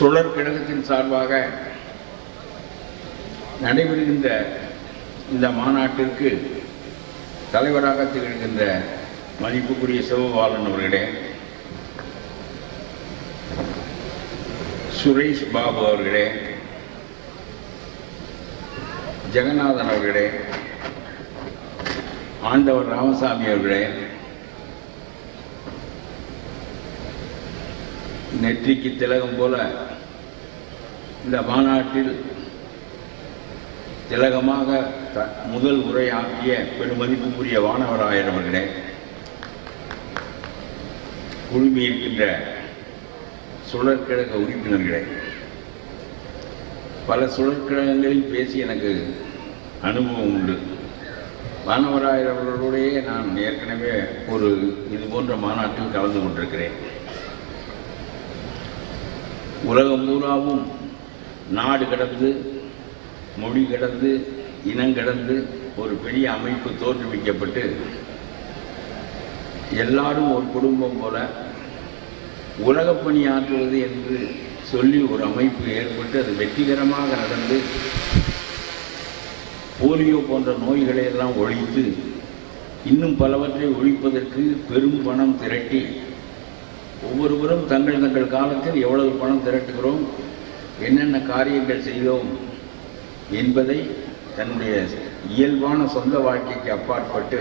சுழற் கழகத்தின் சார்பாக நடைபெறுகின்ற இந்த மாநாட்டிற்கு தலைவராக திகழ்கின்ற மதிப்புக்குரிய சிவபாலன் அவர்களே, சுரேஷ் பாபு அவர்களே, ஜெகநாதன் அவர்களே, ஆண்டவர் ராமசாமி அவர்களே, நெற்றிக்கு திலகம் போல இந்த மாநாட்டில் திலகமாக முதல் உரையாற்றிய பெருமதிப்புக்குரிய வானவராயர் அவர்களே, குழுமியிருக்கின்ற சுழற்கழக உறுப்பினர்களே, பல சுழற்கழகங்களில் பேசி எனக்கு அனுபவம் உண்டு. வானவராயர் அவர்களுடைய நான் ஏற்கனவே ஒரு இது போன்ற மாநாட்டில் கலந்து கொண்டிருக்கிறேன். உலகம் பூராவும் நாடு கடந்து, மொழி கடந்து, இனம் கடந்து ஒரு பெரிய அமைப்பு தோற்றுவிக்கப்பட்டு எல்லாரும் ஒரு குடும்பம் போல உலகப் பணி ஆற்றுவது என்று சொல்லி ஒரு அமைப்பு ஏற்பட்டு அது வெற்றிகரமாக நடந்து போலியோ போன்ற நோய்களை எல்லாம் ஒழித்து இன்னும் பலவற்றை ஒழிப்பதற்கு பெரும் பணம் திரட்டி ஒவ்வொருவரும் தங்கள் தங்கள் காலத்தில் எவ்வளவு பணம் திரட்டுகிறோம், என்னென்ன காரியங்கள் செய்தோம் என்பதை தன்னுடைய இயல்பான சொந்த வாழ்க்கைக்கு அப்பாற்பட்டு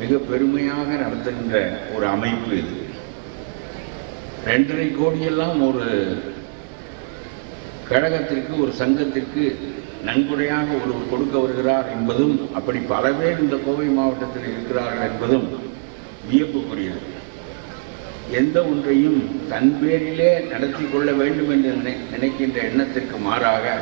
மிக பெருமையாக நடத்துகின்ற ஒரு அமைப்பு இது. 2.5 கோடியெல்லாம் ஒரு கழகத்திற்கு, ஒரு சங்கத்திற்கு நன்கொடையாக ஒருவர் கொடுக்க வருகிறார் என்பதும், அப்படி பல பேர் இந்த கோவை மாவட்டத்தில் இருக்கிறார்கள் என்பதும் வியப்புக்குரியது. எந்த ஒன்றையும் தன் பேரிலே நடத்தி கொள்ள வேண்டும் என்று நினைக்கின்ற எண்ணத்திற்கு மாறாக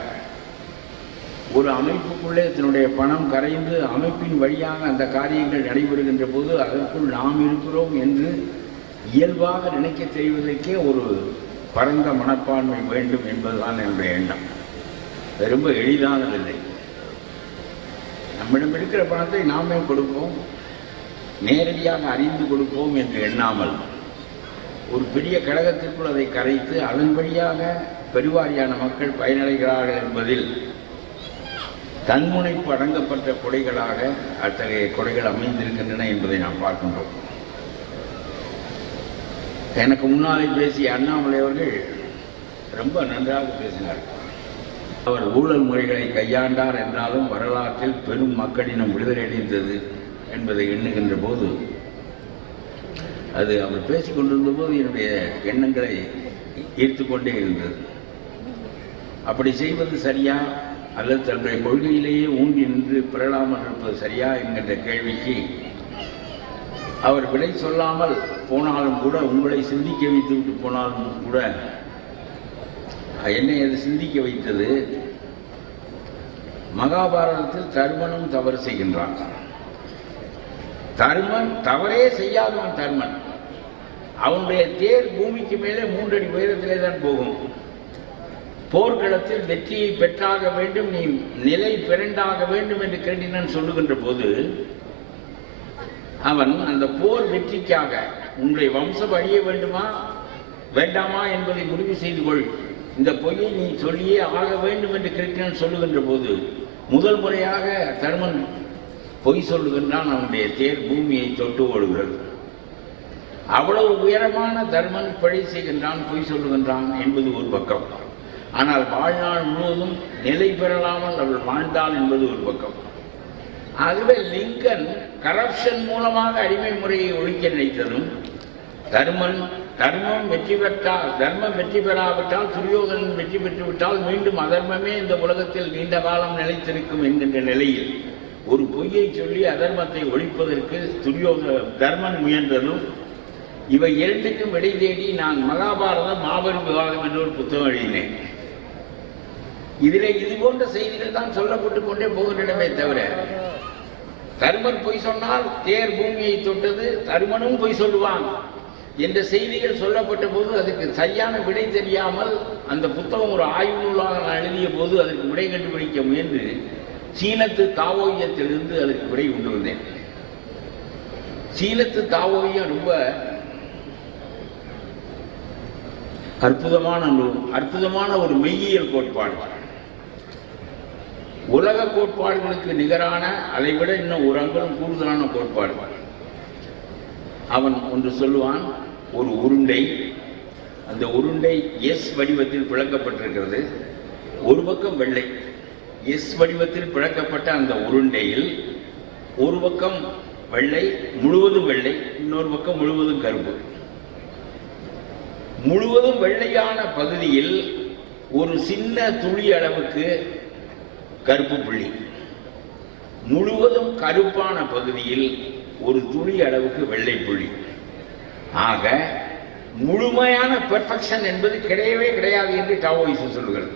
ஒரு அமைப்புக்குள்ளே தன்னுடைய பணம் கரைந்து அமைப்பின் வழியாக அந்த காரியங்கள் நடைபெறுகின்ற போது அதற்குள் நாம் இருக்கிறோம் என்று இயல்பாக நினைக்க தெரிவதற்கே ஒரு பரந்த மனப்பான்மை வேண்டும் என்பதுதான் என்னுடைய எண்ணம். அது ரொம்ப எளிதானதில்லை. நம்மிடம் இருக்கிற பணத்தை நாமே கொடுப்போம், நேரடியாக அறிந்து கொடுப்போம் என்று எண்ணாமல் ஒரு பெரிய கழகத்திற்குள் அதை கரைத்து அதன் வழியாக பெருவாரியான மக்கள் பயனடைகிறார்கள் என்பதில் தன்முனைப்பு அடங்கப்பட்ட கொடைகளாக அத்தகைய கொடைகள் அமைந்திருக்கின்றன என்பதை நாம் பார்க்கின்றோம். எனக்கு முன்னாலே பேசிய அண்ணாமலை அவர்கள் ரொம்ப நன்றாக பேசினார். அவர் ஊழல் முறைகளை கையாண்டார் என்றாலும் வரலாற்றில் பெரும் மக்களினம் விடுதலை அடைந்தது என்பதை எண்ணுகின்ற போது, அது அவர் பேசிக்கொண்டிருந்த போது என்னுடைய எண்ணங்களை ஈர்த்து கொண்டே இருந்தது. அப்படி செய்வது சரியா அல்லது தன்னுடைய கொள்கையிலேயே ஊன்றி நின்று பிறழாமல் இருப்பது சரியா என்கின்ற கேள்விக்கு அவர் விடை சொல்லாமல் போனாலும் கூட, உங்களை சிந்திக்க வைத்து விட்டு போனாலும் கூட, என்னை அது சிந்திக்க வைத்தது. மகாபாரதத்தில் தருமனும் தவறு செய்கின்றான். தருமன் தவறே செய்யாதவன் தருமன். அவனுடைய தேர் பூமிக்கு மேலே 3 அடி உயரத்திலே தான் போகும். போர்க்களத்தில் வெற்றியை பெற்றாக வேண்டும், நீ நிலை பிறண்டாக வேண்டும் என்று கிருட்டிணன் சொல்லுகின்ற போது அவன் அந்த போர் வெற்றிக்காக உன்னுடைய வம்சம் அழிய வேண்டுமா வேண்டாமா என்பதை முடிவு செய்து கொள், இந்த பொய்யை நீ சொல்லியே ஆக வேண்டும் என்று கிருட்டிணன் சொல்லுகின்ற போது முதல் முறையாக தருமன் பொய் சொல்லுகின்றான். அவனுடைய தேர் பூமியை தொட்டு ஓடுகிறது. அவ்வளவு உயரமான தர்மன் பிழை செய்கின்றான், பொய் சொல்லுகின்றான் என்பது ஒரு பக்கம். ஆனால் வாழ்நாள் முழுவதும் நிலை பெறலாமல் அவள் வாழ்ந்தாள் என்பது ஒரு பக்கம். ஆகவே லிங்கன் கரப்ஷன் மூலமாக அடிமை முறையை ஒழிக்க நினைத்ததும், தர்மம் வெற்றி பெற்றால், தர்மம் வெற்றி பெறாவிட்டால், துரியோதனன் வெற்றி பெற்றுவிட்டால் மீண்டும் அதர்மமே இந்த உலகத்தில் நீண்ட காலம் நிலைத்திருக்கும் என்கின்ற நிலையில் ஒரு பொய்யை சொல்லி அதர்மத்தை ஒழிப்பதற்கு தர்மன் முயன்றதும், இவை இரண்டுக்கும் விடை தேடி நான் மகாபாரதம் மாபெரும் விவாதம் என்ற ஒரு புத்தகம் எழுதினேன். இதிலே இது போன்ற செய்திகள் தான் சொல்லப்பட்டுக் கொண்டே போகின்றனவே தவிர, தர்மன் பொய் சொன்னால் தேர் பூமியை தொட்டது, தர்மனும் பொய் சொல்லுவான் என்ற செய்திகள் சொல்லப்பட்ட போது அதுக்கு சரியான விடை தெரியாமல் அந்த புத்தகம் ஒரு ஆய்வு நூலாக நான் எழுதிய போது அதற்கு விடை கண்டுபிடிக்க முயன்று சீனத்து தாவோயியத்திலிருந்து அதற்கு விடை கொண்டு வந்தேன். சீனத்து தாவோயியம் ரொம்ப அற்புதமான ஒரு மெய்யியல் கோட்பாடு. உலக கோட்பாடுகளுக்கு நிகரான அதைவிட இன்னும் ஒரு அங்கலம் கூடுதலான கோட்பாடு. அவன் ஒன்று சொல்லுவான், ஒரு உருண்டை, அந்த உருண்டை எஸ் வடிவத்தில் பிளக்கப்பட்டிருக்கிறது. ஒரு பக்கம் வெள்ளை, எஸ் வடிவத்தில் பிளக்கப்பட்ட அந்த உருண்டையில் ஒரு பக்கம் வெள்ளை, முழுவதும் வெள்ளை, இன்னொரு பக்கம் முழுவதும் கருப்பு. முழுவதும் வெள்ளையான பகுதியில் ஒரு சின்ன துளி அளவுக்கு கருப்பு புள்ளி, முழுவதும் கருப்பான பகுதியில் ஒரு துளி அளவுக்கு வெள்ளை புள்ளி. ஆக முழுமையான பெர்ஃபெக்ஷன் என்பது கிடையவே கிடையாது என்று டாவோயிசம் சொல்கிறது.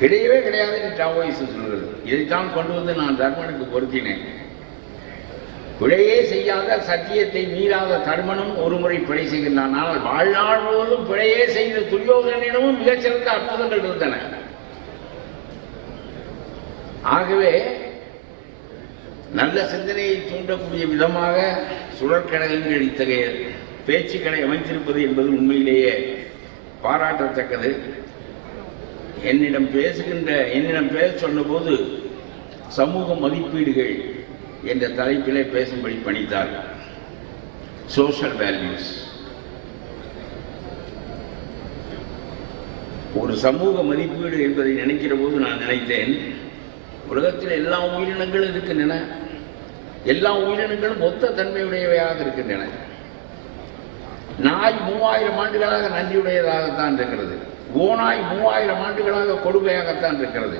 கிடையவே கிடையாது என்று டாவோயிசம் சொல்கிறது. இதைத்தான் கொண்டு வந்து நான் தர்மனுக்கு பொருத்தினேன். பிழையே செய்யாத, சத்தியத்தை மீறாத தர்மனும் ஒரு முறை பிழை செய்கின்றான். ஆனால் வாழ்நாள் முழுவதும் பிழையே செய்த துரியோதனிடமும் மிகச்சிறந்த அற்புதங்கள் இருந்தன. ஆகவே நல்ல சிந்தனையை தூண்டக்கூடிய விதமாக சுழற்கழகங்கள் இத்தகைய பேச்சுக்களை அமைத்திருப்பது என்பது உண்மையிலேயே பாராட்டத்தக்கது. என்னிடம் பேச சொன்னபோது சமூக மதிப்பீடுகள் என்ற தலைப்பிலே பேசும்படி பணித்தார்கள். Social values. ஒரு சமூக மதிப்பீடு என்பதை நினைக்கிற போது நான் நினைத்தேன், உலகத்தில் எல்லா உயிரினங்களும் இருக்கின்றன, எல்லா உயிரினங்களும் ஒத்த தன்மையுடையவையாக இருக்கின்றன. நாய் 3000 ஆண்டுகளாக நன்றியுடையதாகத்தான் இருக்கிறது. ஓநாய் 3000 ஆண்டுகளாக கொடுமையாகத்தான் இருக்கிறது.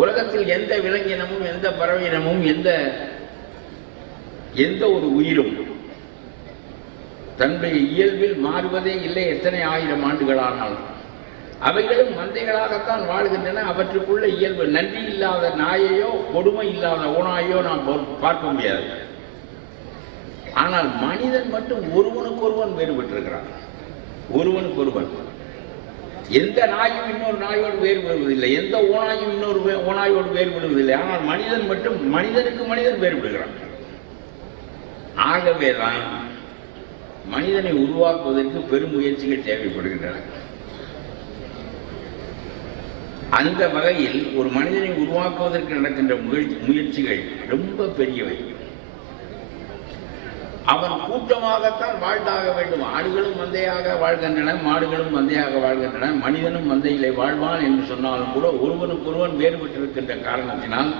உலகத்தில் எந்த விலங்கினமும், எந்த பறவையினமும், எந்த ஒரு உயிரும் தன்னுடைய இயல்பில் மாறுவதே இல்லை. எத்தனை 1000 ஆண்டுகளானாலும் அவைகளும் மந்தைகளாகத்தான் வாழ்கின்றன. அவற்றுக்குள்ள இயல்பு. நன்றி இல்லாத நாயையோ கொடுமை இல்லாத ஓனாயோ நாம் பார்க்க முடியாது. ஆனால் மனிதன் மட்டும் ஒருவனுக்கொருவன் வேறுபட்டிருக்கிறான். ஒருவனுக்கொருவன். எந்த நாயும் இன்னொரு நாயோடு வேறுபடுவதில்லை, எந்த ஓனாயும் இன்னொரு ஓனாயோடு வேறுபடுவதில்லை. ஆனால் மனிதன் மட்டும் மனிதனுக்கு மனிதன் வேறுபடுகிறான். ஆகவேதான் மனிதனை உருவாக்குவதற்கு பெரும் முயற்சிகள் தேவைப்படுகின்றன. அந்த வகையில் ஒரு மனிதனை உருவாக்குவதற்கு நடக்கின்ற முயற்சிகள் ரொம்ப பெரியவை. அவன் கூட்டமாகத்தான் வாழ்ந்தாக வேண்டும். ஆடுகளும் மந்தையாக வாழ்கின்றன, மாடுகளும் மந்தையாக வாழ்கின்றன, மனிதனும் மந்தையிலே வாழ்வான் என்று சொன்னாலும் கூட ஒருவனுக்கொருவன் வேறுபட்டிருக்கின்ற காரணத்தினால்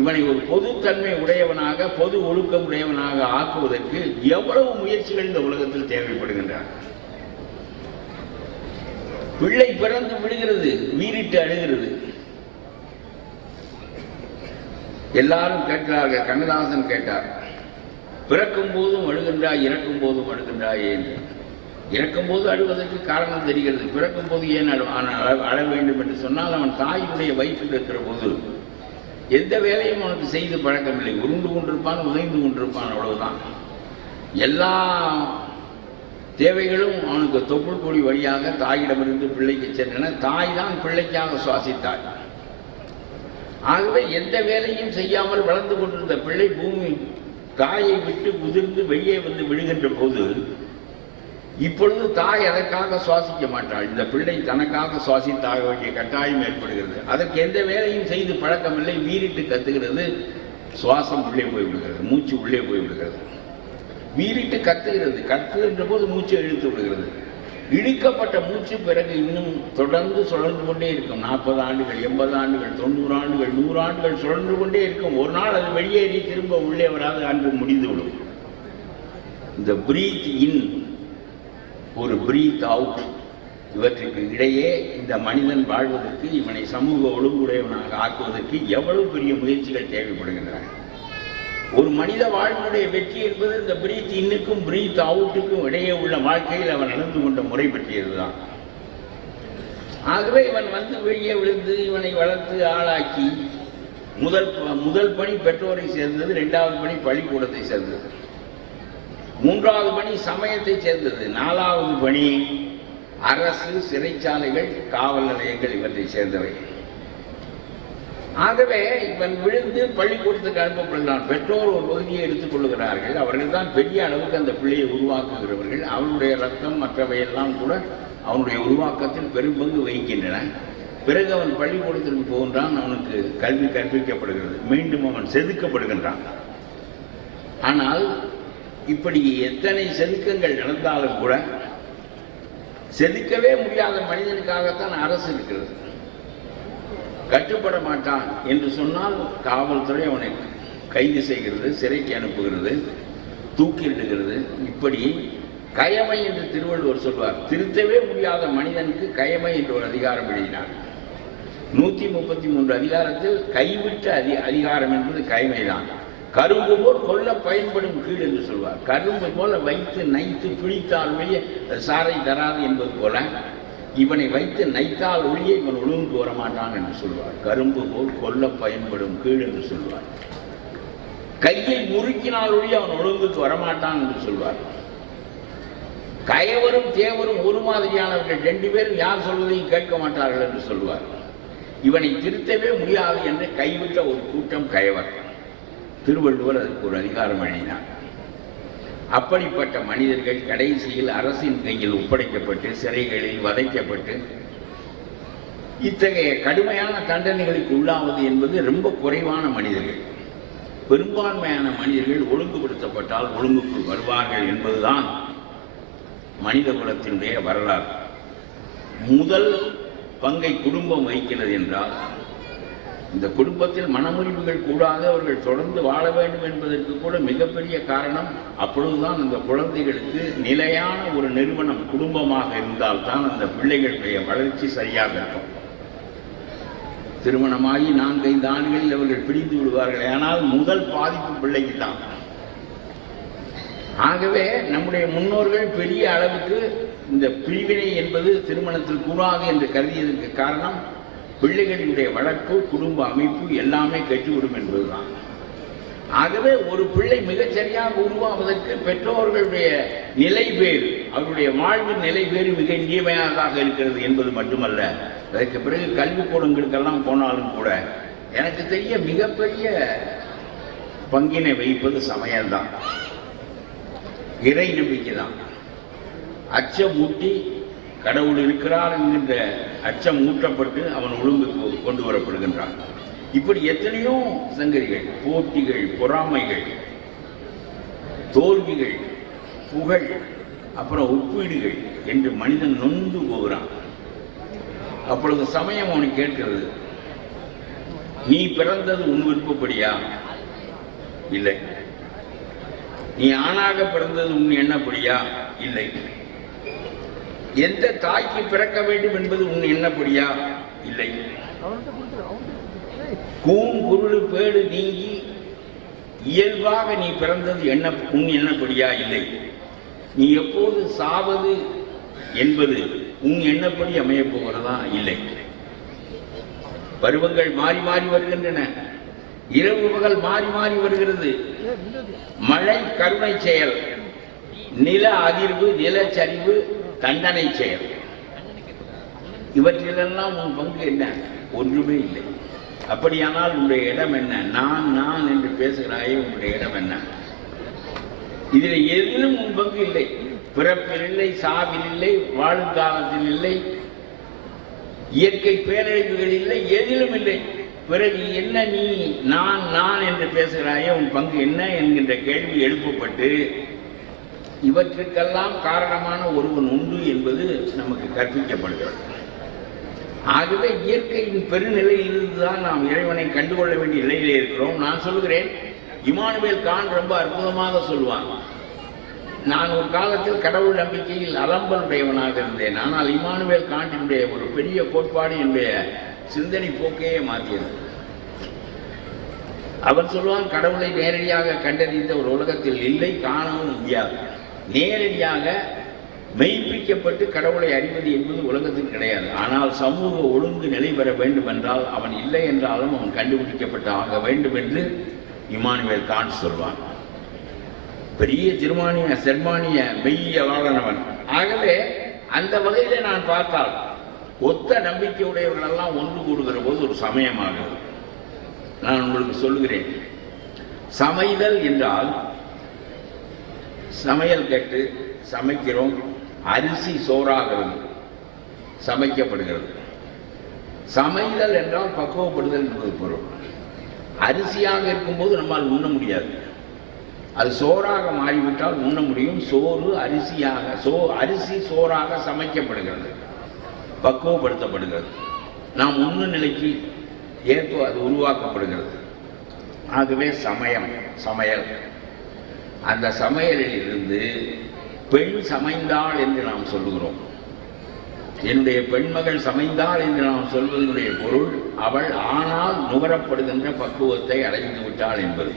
இவனை ஒரு பொதுத்தன்மை உடையவனாக, பொது ஒழுக்கம் உடையவனாக ஆக்குவதற்கு எவ்வளவு முயற்சிகள் இந்த உலகத்தில் தேவைப்படுகின்றன. பிள்ளை பிறந்து விடுகிறது, வீறிட்டு அழுகிறது. எல்லாரும் கேட்கிறார்கள். கண்ணதாசன் கேட்டார், பிறக்கும் போதும் அழுகின்றாய், இறக்கும் போதும் அழுகின்றாய் என்று. இறக்கும் போது அழுவதற்கு காரணம் தெரிகிறது, பிறக்கும் போது ஏன் அழ வேண்டும் என்று சொன்னால், அவன் தாயினுடைய வயிற்றில் இருக்கிற போது எந்த வேலையும் அவனுக்கு செய்து பழக்கமில்லை. உருண்டு கொண்டிருப்பான், உதைந்து கொண்டிருப்பான், அவ்வளவுதான். எல்லா தேவைகளும் அவனுக்கு தொப்புள் கொடி வழியாக தாயிடமிருந்து பிள்ளைக்கு சென்றன. தாய் தான் பிள்ளைக்காக சுவாசித்தாள். ஆகவே எந்த வேலையும் செய்யாமல் வளர்ந்து கொண்டிருந்த பிள்ளை பூமி தாயை விட்டு உதிர்ந்து வெளியே வந்து விழுகின்ற போது, இப்பொழுது தாய் அதற்காக சுவாசிக்க மாட்டாள். இந்த பிள்ளை தனக்காக சுவாசித்தாக வேண்டிய கட்டாயம் ஏற்படுகிறது. அதற்கு எந்த வேலையும் செய்து பழக்கமில்லை. வீறிட்டு கத்துகிறது, சுவாசம் உள்ளே போய்விடுகிறது, மூச்சு உள்ளே போய்விடுகிறது. வீறிட்டு கத்துகிறது, கத்துகின்ற போது மூச்சு இழுத்து விடுகிறது. இழுக்கப்பட்ட மூச்சு பிறகு இன்னும் தொடர்ந்து சுழன்று கொண்டே இருக்கும். 40 ஆண்டுகள், 80 ஆண்டுகள், 90 ஆண்டுகள், 100 ஆண்டுகள் சுழன்று கொண்டே இருக்கும். ஒரு நாள் அது வெளியேறி திரும்ப உள்ளே வராது, அன்று முடிந்துவிடும். இந்த பிரீத் இன், ஒரு பிரீத் அவுட், இவற்றுக்கு இடையே இந்த மனிதன் வாழ்வதற்கு, இவனை சமூக ஒழுங்குடையவனாக ஆக்குவதற்கு எவ்வளவு பெரிய முயற்சிகள் தேவைப்படுகின்றன. ஒரு மனித வாழ்வுடைய வெற்றி என்பது இந்த பிரீத் இன்னுக்கும் பிரீத் அவுட்டுக்கும் இடையே உள்ள வாழ்க்கையில் அவன் நடந்து கொண்ட முறை பற்றியதுதான். ஆகவே இவன் வந்து வெளியே விழுந்து இவனை வளர்த்து ஆளாக்கி, முதல் பணி பெற்றோரை சேர்ந்தது, 2வது பணி பள்ளிக்கூடத்தை சேர்ந்தது, 3வது பணி சமயத்தை சேர்ந்தது, 4வது பணி அரசு, சிறைச்சாலைகள், காவல் நிலையங்கள் இவற்றை சேர்ந்தவை. ஆகவே இவன் விழுந்து பள்ளிக்கூடத்துக்கு அனுப்பப்படுகிறான். பெற்றோர் ஒரு பகுதியை எடுத்துக் கொள்ளுகிறார்கள். அவர்கள் தான் பெரிய அளவுக்கு அந்த பிள்ளையை உருவாக்குகிறவர்கள். அவனுடைய ரத்தம் மற்றவையெல்லாம் கூட அவனுடைய உருவாக்கத்தில் பெரும்பங்கு வகிக்கின்றன. பிறகு அவன் பள்ளிக்கூடத்திற்கு போகின்றான். அவனுக்கு கல்வி கற்பிக்கப்படுகிறது. மீண்டும் அவன் செதுக்கப்படுகின்றான். ஆனால் இப்படி எத்தனை செதுக்கங்கள் நடந்தாலும் கூட செதுக்கவே முடியாத மனிதனுக்காகத்தான் அரசு இருக்கிறது. கட்டுப்பட மாட்டான் என்று சொன்னால் காவல்துறை அவனை கைது செய்கிறது, சிறைக்கு அனுப்புகிறது, தூக்கிலிடுகிறது. இப்படி கயமை என்று திருவள்ளுவர் சொல்வார். திருத்தவே முடியாத மனிதனுக்கு கயமை என்று ஒரு அதிகாரம் எழுதினார். 133 அதிகாரத்தில் கைவிட்ட அதிகாரம் என்பது கயமைதான். கரும்பு போல் கொல்ல பயன்படும் கீழ் என்று சொல்வார். கரும்பு போல வைத்து நைத்து பிடித்தால் ஒழிய சாரை தராது என்பது போல இவனை வைத்து நைத்தால் ஒழிய இவன் ஒழுங்கு வரமாட்டான் என்று சொல்வார். கரும்பு போல் கொல்ல பயன்படும் கீழ் என்று சொல்வார். கையை முறுக்கினால் ஒழிய அவன் ஒழுங்குக்கு வரமாட்டான் என்று சொல்வார். கயவரும் தேவரும் ஒரு மாதிரியானவர்கள், 2 பேரும் யார் சொல்வதையும் கேட்க மாட்டார்கள் என்று சொல்வார். இவனை திருத்தவே முடியாது என்று கைவிட்ட ஒரு கூட்டம் கயவர். திருவள்ளுவர் அதற்கு ஒரு அதிகாரம் எழுதினார். அப்படிப்பட்ட மனிதர்கள் கடைசியில் அரசின் கையில் ஒப்படைக்கப்பட்டு சிறைகளில் வதைக்கப்பட்டு இத்தகைய கடுமையான தண்டனைகளுக்கு உள்ளாவது என்பது ரொம்ப குறைவான மனிதர்கள். பெரும்பான்மையான மனிதர்கள் ஒழுங்குபடுத்தப்பட்டால் ஒழுங்குக்குள் வருவார்கள் என்பதுதான் மனித குலத்தினுடைய வரலாறு. முதல் பங்கை குடும்பம் வகிக்கிறது என்றால் இந்த குடும்பத்தில் மனமுறிவுகள் கூடாது அவர்கள் தொடர்ந்து வாழ வேண்டும் என்பதற்கு கூட மிகப்பெரிய காரணம் அப்பொழுதுதான் அந்த குழந்தைகளுக்கு நிலையான ஒரு நிறுவனம் குடும்பமாக இருந்தால்தான் அந்த பிள்ளைகளுடைய வளர்ச்சி சரியாக இருக்கும். திருமணமாகி 4-5 ஆண்டுகளில் அவர்கள் பிடித்து விடுவார்கள். ஆனால் முதல் பாதிப்பு பிள்ளைக்கு தான். ஆகவே நம்முடைய முன்னோர்கள் பெரிய அளவுக்கு இந்த பிரிவினை என்பது திருமணத்தில் கூடாது என்று கருதியதற்கு காரணம் பிள்ளைகளினுடைய வளர்ப்பு, குடும்ப அமைப்பு எல்லாமே கெட்டுவிடும் என்பதுதான். ஆகவே ஒரு பிள்ளை மிகச்சரியாக உருவாவதற்கு பெற்றோர்களுடைய நிலை வேறு, அவருடைய வாழ்வின் நிலை வேறு மிக இன்றியமையாததாக இருக்கிறது என்பது மட்டுமல்ல, அதற்கு பிறகு கல்விக்கூடங்களுக்கெல்லாம் போனாலும் கூட எனக்கு தெரிய மிகப்பெரிய பங்கினை வகிப்பது சமயம்தான், இறை நம்பிக்கை தான். அச்சம் ஊட்டி கடவுள் இருக்கிறார் என்கின்ற அச்சம் ஊட்டப்பட்டு அவன் ஒழுங்குக்கு கொண்டு வரப்படுகின்றான். இப்படி எத்தனையோ சங்கதிகள், போட்டிகள், பொறாமைகள், தோல்விகள், புகழ், அப்புறம் ஒப்பீடுகள் என்று மனிதன் நொந்து போகிறான். அப்பொழுது சமயம் அவனை கேட்கிறது, நீ பிறந்தது உன் விருப்பப்படியா? இல்லை. நீ ஆணாக பிறந்தது உன் எண்ணப்படியா? இல்லை. எந்த தாய்க்கு பிறக்க வேண்டும் என்பது உன் எண்ணப்படியா? இல்லை. கூன் குருடு பேடு நீங்கி இயல்பாக நீ பிறந்தது உன் எண்ணப்படியா? இல்லை. நீ எப்போது சாவது என்பது உன் எண்ணப்படி அமையப் போகிறதா? இல்லை. பருவங்கள் மாறி மாறி வருகின்றன, இரவு பகல் மாறி மாறி வருகிறது. மழை கருணை செயல், நில அதிர்வு நிலச்சரிவு தண்டனை செயல், இவற்றிலெல்லாம் உன் பங்கு என்ன? ஒன்றுமே இல்லை. அப்படியானால் உன்னுடைய இடம் என்ன? நான் நான் என்று பேசுகிறாயே, உன்னுடைய இடம் என்ன? இதில் எதிலும் உன் பங்கு இல்லை. பிறப்பில் இல்லை, சாவில் இல்லை, வாழும் காலத்தில் இல்லை, இயற்கை பேரழிவுகள் இல்லை, எதிலும் இல்லை. பிறகு என்ன நீ நான் நான் என்று பேசுகிறாயே, உன் பங்கு என்ன என்கின்ற கேள்வி எழுப்பப்பட்டு இவற்றுக்கெல்லாம் காரணமான ஒருவன் உண்டு என்பது நமக்கு கற்பிக்கப்படுகிறது. ஆகவே இயற்கையின் பெருநிலையிலிருந்துதான் நாம் இறைவனை கண்டுகொள்ள வேண்டிய நிலையிலே இருக்கிறோம். நான் சொல்கிறேன், இமானுவேல் கான் ரொம்ப அற்புதமாக சொல்வான். நான் ஒரு காலத்தில் கடவுள் நம்பிக்கையில் அலம்பலுடையவனாக இருந்தேன். ஆனால் இமானுவேல் காண்டினுடைய ஒரு பெரிய கோட்பாடு என்னுடைய சிந்தனை போக்கையே மாற்றியது. அவன் சொல்வான், கடவுளை நேரடியாக கண்டறிந்த ஒரு உலகத்தில் இல்லை, காணவும் முடியாது. நேரடியாக மெய்ப்பிக்கப்பட்டு கடவுளை அறிவது என்பது உலகத்தில் கிடையாது. ஆனால் சமூக ஒழுங்கு நிலை பெற வேண்டும் என்றால் அவன் இல்லை என்றாலும் அவன் கண்டுபிடிக்கப்பட்டு ஆக வேண்டும் என்று இமானுவேல் காண்ட் சொல்வான். பெரிய ஜெர்மானிய மெய்யியலாளனவன். ஆகவே அந்த வகையிலே நான் பார்த்தால் ஒத்த நம்பிக்கையுடையவர்கள் எல்லாம் ஒன்று கூடுகிற போது ஒரு சமயமாகிறது. நான் உங்களுக்கு சொல்லுகிறேன். சமைதல் என்றால் சமையல் கட்டு சமைக்கிறோம், அரிசி சோறாகிறது, சமைக்கப்படுகிறது. சமைதல் என்றால் பக்குவப்படுதல் என்பது பொருள். அரிசியாக இருக்கும்போது நம்மால் உண்ண முடியாது, அது சோறாக மாறிவிட்டால் உண்ண முடியும். சோறு அரிசியாக அரிசி சோறாக சமைக்கப்படுகிறது, பக்குவப்படுத்தப்படுகிறது, நாம் உண்ண நிலைக்கு ஏற்ப அது உருவாக்கப்படுகிறது. ஆகவே சமையல் அந்த சமையலில் இருந்து பெண் சமைந்தாள் என்று நாம் சொல்லுகிறோம். என்னுடைய பெண்மகள் சமைந்தாள் என்று நாம் சொல்வதனுடைய பொருள் அவள் ஆனால் நுகரப்படுகின்ற பக்குவத்தை அடைந்து விட்டாள் என்பது.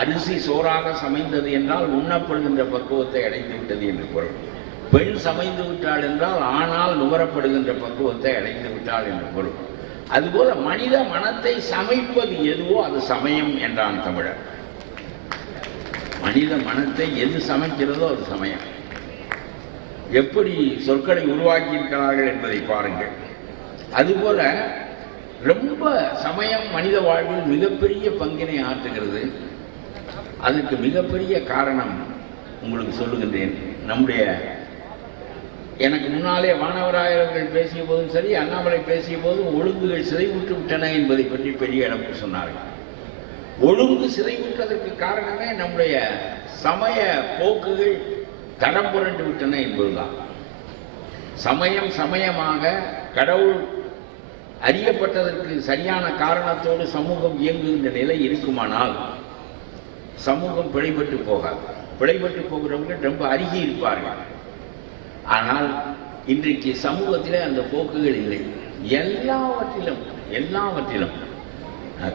அரிசி சோறாக சமைந்தது என்றால் உண்ணப்படுகின்ற பக்குவத்தை அடைந்து விட்டது என்று பொருள். பெண் சமைந்து விட்டாள் என்றால் ஆனால் நுகரப்படுகின்ற பக்குவத்தை அடைந்து விட்டாள் என்று பொருள். அதுபோல மனித மனத்தை சமைப்பது எதுவோ அது சமயம் என்றான் தமிழர். மனித மனத்தை எது சமைக்கிறதோ அது சமயம். எப்படி சொற்களை உருவாக்கி இருக்கிறார்கள் என்பதை பாருங்கள். அதுபோல ரொம்ப சமயம் மனித வாழ்வில் மிகப்பெரிய பங்கினை ஆற்றுகிறது. அதற்கு மிகப்பெரிய காரணம் உங்களுக்கு சொல்லுகின்றேன். எனக்கு முன்னாலே வானவராயர்கள் பேசிய போதும் சரி, அண்ணாமலை பேசிய போதும் ஒழுங்குகள் சிதைவுற்று விட்டன என்பதை பற்றி பெரிய இடப்பு சொன்னார்கள். ஒழுங்கு சிதைவுற்றதற்கு காரணமே நம்முடைய சமய போக்குகள் தடம் புரண்டு விட்டன என்பதுதான். சமயமாக கடவுள் அறியப்பட்டதற்கு சரியான காரணத்தோடு சமூகம் இயங்குகின்ற நிலை இருக்குமானால் சமூகம் பிழைபட்டு போகாது. பிழைபட்டு போகிறவர்கள் ரொம்ப அருகி இருப்பார்கள். ஆனால் இன்றைக்கு சமூகத்திலே அந்த போக்குகள் இல்லை. எல்லாவற்றிலும்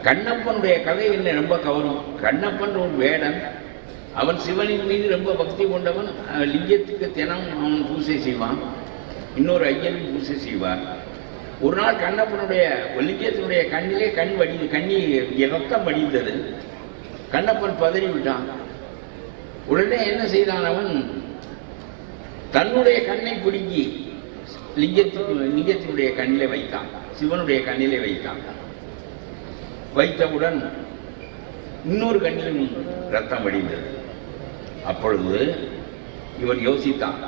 கண்ணப்பனுடைய கதை என்னை ரொம்ப கவரும். கண்ணப்பன் ஒரு வேடன், அவன் சிவனின் மீது ரொம்ப பக்தி கொண்டவன். லிங்கத்துக்கு தினம் அவன் பூசை செய்வான், இன்னொரு ஐயனும் பூசை செய்வார். ஒரு நாள் கண்ணப்பனுடைய லிங்கத்தினுடைய கண்ணிலே ரத்தம் வடிந்தது. கண்ணப்பன் பதறி விட்டான். உடனே என்ன செய்தான், அவன் தன்னுடைய கண்ணை பிடுங்கி லிங்கத்தினுடைய கண்ணிலே வைத்தான், சிவனுடைய கண்ணிலே வைத்தான். வைத்தவுடன் இன்னொரு கண்ணிலும் ரத்தம் வடிந்தது. அப்பொழுது இவன் யோசித்தான்,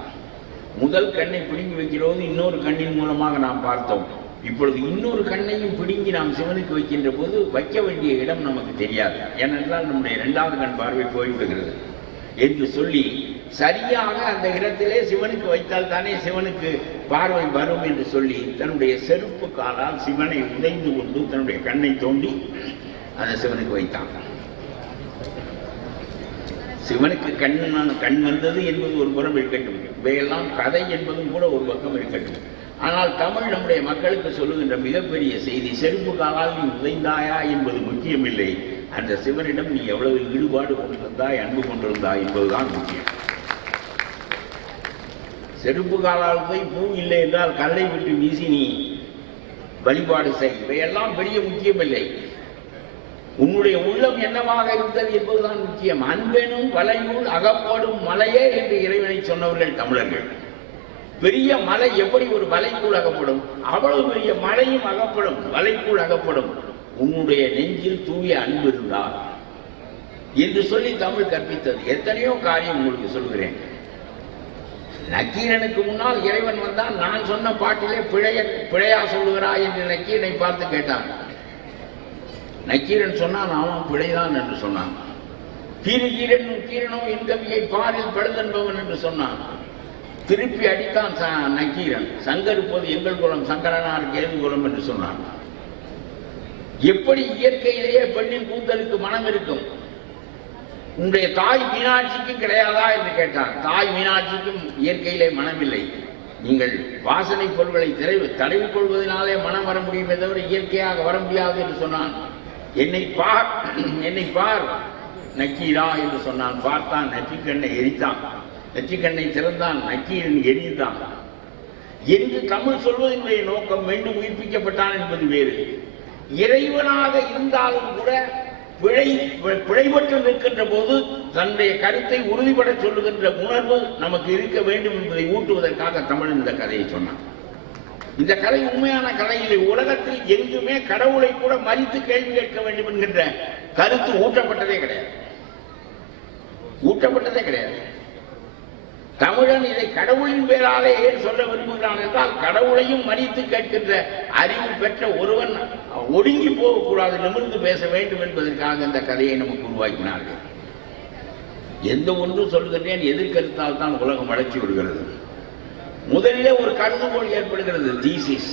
முதல் கண்ணை பிடுங்கி வைக்கிறோது இன்னொரு கண்ணின் மூலமாக நாம் பார்த்தோம், இப்பொழுது இன்னொரு கண்ணையும் பிடுங்கி நாம் சிவனுக்கு வைக்கின்ற போது வைக்க வேண்டிய இடம் நமக்கு தெரியாது, ஏனென்றால் நம்முடைய இரண்டாவது கண் பார்வை போய்விடுகிறது என்று சொல்லி சரியாக அந்த இடத்திலே சிவனுக்கு வைத்தால் தானே சிவனுக்கு பார்வை வரும் என்று சொல்லி தன்னுடைய செருப்பு காலால் சிவனை உடைந்து கொண்டு தன்னுடைய கண்ணை தோண்டி அந்த சிவனுக்கு வைத்தான். சிவனுக்கு கண் வந்தது என்பது ஒரு புறம் இருக்கட்டும், இவையெல்லாம் கதை என்பதும் கூட ஒரு பக்கம் இருக்கட்டும். ஆனால் தமிழ் நம்முடைய மக்களுக்கு சொல்லுகின்ற மிகப்பெரிய செய்தி, செருப்பு காலால் நீ உதைந்தாயா என்பது முக்கியமில்லை, அந்த சிவனிடம் நீ எவ்வளவு ஈடுபாடு கொண்டிருந்தாய், அன்பு கொண்டிருந்தாய் என்பதுதான் முக்கியம். செருப்பு காலால் போய் பூ இல்லை என்றால் கல்லை விட்டு வீசி நீ வழிபாடு செய், இவையெல்லாம் பெரிய முக்கியமில்லை. உன்னுடைய உள்ளம் என்னவாக இருந்தது என்பதுதான் முக்கியம். அன்பெனும் வலையுள் அகப்படும் மலையே என்று இறைவனை சொன்னவர்கள் தமிழர்கள். பெரிய மலை எப்படி ஒரு வலைக்குள் அகப்படும், அவ்வளவு பெரிய மலையும் அகப்படும், வலைக்குள் அகப்படும் உன்னுடைய நெஞ்சில் தூய அன்பு இருந்தால் என்று சொல்லி தமிழ் கற்பித்தது. எத்தனையோ காரியம் உங்களுக்கு சொல்கிறேன். நக்கீரனுக்கு முன்னால் இறைவன் வந்தான். நான் சொன்ன பாட்டிலே பிழையா சொல்லுகிறாய் என்று நக்கீரனை பார்த்து கேட்டான். நக்கீரன் சொன்னான், ஆமாம் பிழைதான் என்று சொன்னான். கீரனோ என் கவியை பாரில் பழுதென்பவன் என்று சொன்னான். திருப்பி அடித்தான் நக்கீரன். சங்கர் இப்போது எங்கள் குலம், சங்கரனார் கேது குலம் என்று சொன்னான். எப்படி இயற்கையிலேயே பெண்ணின் கூந்தலுக்கு மனம் இருக்கும், உன்னுடைய தாய் மீனாட்சிக்கும் கிடையாதா என்று கேட்டான். தாய் மீனாட்சிக்கும் இயற்கையிலே மனமில்லை. நீங்கள் வாசனை பொருட்களை தடவிக் கொள்வதனாலே மனம் வர முடியுமே தவிர இயற்கையாக வர முடியாது என்று சொன்னான். என்னை பார் நக்கீரா என்று சொன்னான். பார்த்தான், நெற்றிக்கண்ணை எரித்தான். நெற்றிக்கண்ணை திறந்தான், நக்கீரன் எரிந்தான் என்று தமிழ் சொல்வதனுடைய நோக்கம் மீண்டும் உயிர்ப்பிக்கப்பட்டான் என்பது வேறு. இறைவனாக இருந்தாலும் கூட பிழைபட்டு நிற்கின்ற போது தன்னுடைய கருத்தை உறுதிபட சொல்லுகின்ற உணர்வு நமக்கு இருக்க வேண்டும் என்பதை ஊட்டுவதற்காக தமிழ் இந்த கதையை சொன்னான். இந்த கலை உண்மையான கலை இல்லை. உலகத்தில் எங்குமே கடவுளை கூட மதித்து கேள்வி கேட்க வேண்டும் என்கின்ற கருத்து ஊட்டப்பட்டதே கிடையாது. தமிழன் இதை கடவுளின் பேராலே ஏன் சொல்ல விரும்புகிறான் என்றால், கடவுளையும் மதித்து கேட்கின்ற அறிவு பெற்ற ஒருவன் ஒடுங்கி போகக்கூடாது, நிமிர்ந்து பேச வேண்டும் என்பதற்காக இந்த கதையை நமக்கு உருவாக்கினார்கள். எந்த ஒன்றும் சொல்லுகின்றேன், எதிர்கருத்தால் தான் உலகம் வளர்ச்சி விடுகிறது. முதலிலே ஒரு கருதுகோள் ஏற்படுகிறது, தீசிஸ்.